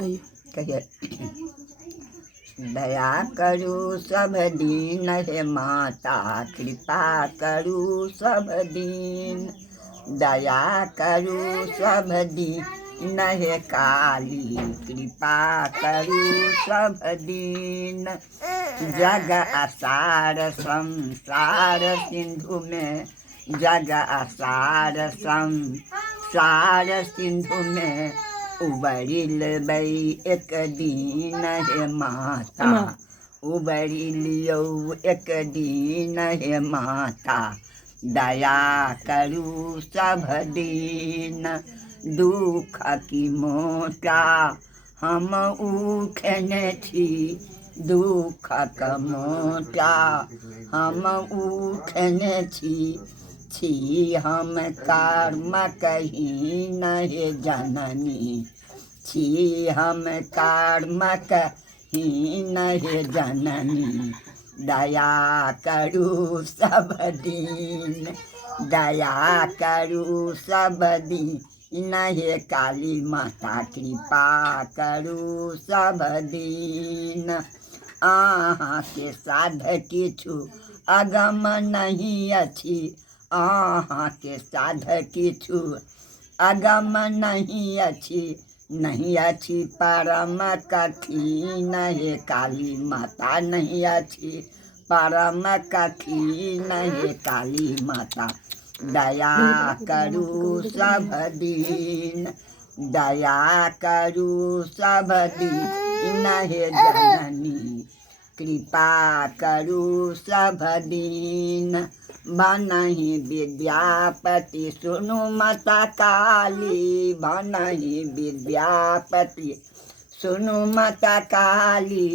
कहिए दया करू सब दीन हे माता कृपा करू सब दीन दया करू सब दीन हे काली कृपा करू सब दीन जग असार संसार सिंधु में जग असार संसार सिंधु में उबरिल बई एक दीन हे माता उबरिलियो एक दीन हे माता दया करू सब दीन दुख की मोटा हम उठने थी दुख का मोटा हम उठने छी हम कर्म कहीं नहीं जननी छी हम कर्म कहीं नहीं जननी दया करू सब दीन दया करू सब दीन हे काली माता कृपा करू सब दीन अहाँ के साध किछु अगम नहीं अछि अहाँ के साध किछु अगम नहीं अछि परम कठिन हे काली माता नहीं अछि परम कठिन हे काली माता दया करू सब दीन दया करू सब दीन हे जननी कृपा करू सब दीन बनहि विद्यापति सुनु माता काली बनहि विद्यापति सुनु माता काली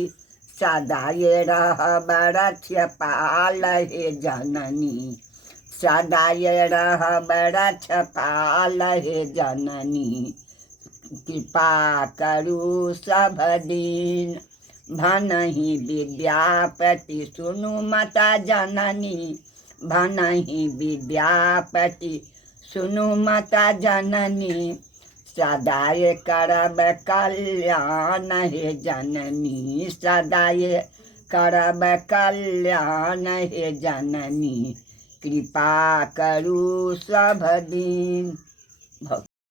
सदा ये रहब रक्षपाल हे जननी सदा ये रहब रक्षपाल हे जननी कृपा करू सब दीन भनहि विद्यापति सुनु माता जननी भनहि विद्यापति सुनु माता जननी सदाए करब कल्याण हे जननी सदाए करब कल्याण हे जननी कृपा करू सब दिन।